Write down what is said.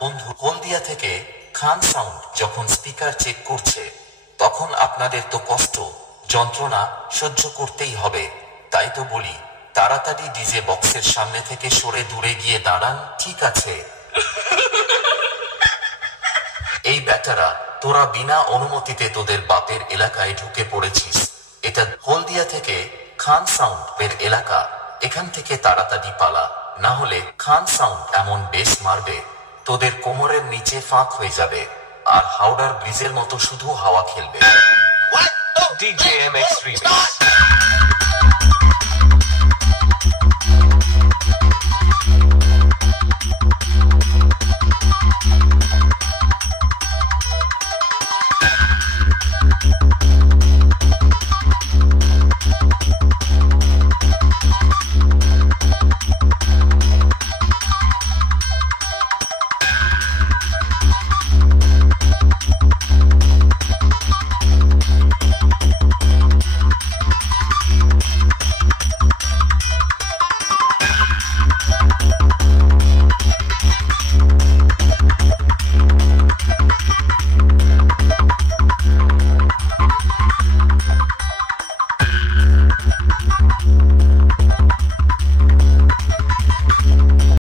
বন্ধু, হলদিয়া থেকে খান সাউন্ড যখন স্পিকার চেক করছে তখন আপনাদের তো কষ্ট যন্ত্রণা সহ্য করতেই হবে। তাই তো বলি তাড়াতাড়ি ডিজে বক্সের সামনে থেকে সরে দূরে গিয়ে দাঁড়ান। ঠিক আছে? এই ব্যাটারা, তোরা বিনা অনুমতিতে তোদের বাপের এলাকায় ঢুকে পড়েছিস। এটা হলদিয়া থেকে খান সাউন্ড এর এলাকা। এখান থেকে তাড়াতাড়ি পালা, না হলে খান সাউন্ড এমন বেশ মারবে তোদের কোমরের নিচে ফাঁক হয়ে যাবে আর হাওড়ার ব্রিজের মতো শুধু হাওয়া খেলবে। DJ MX Remix.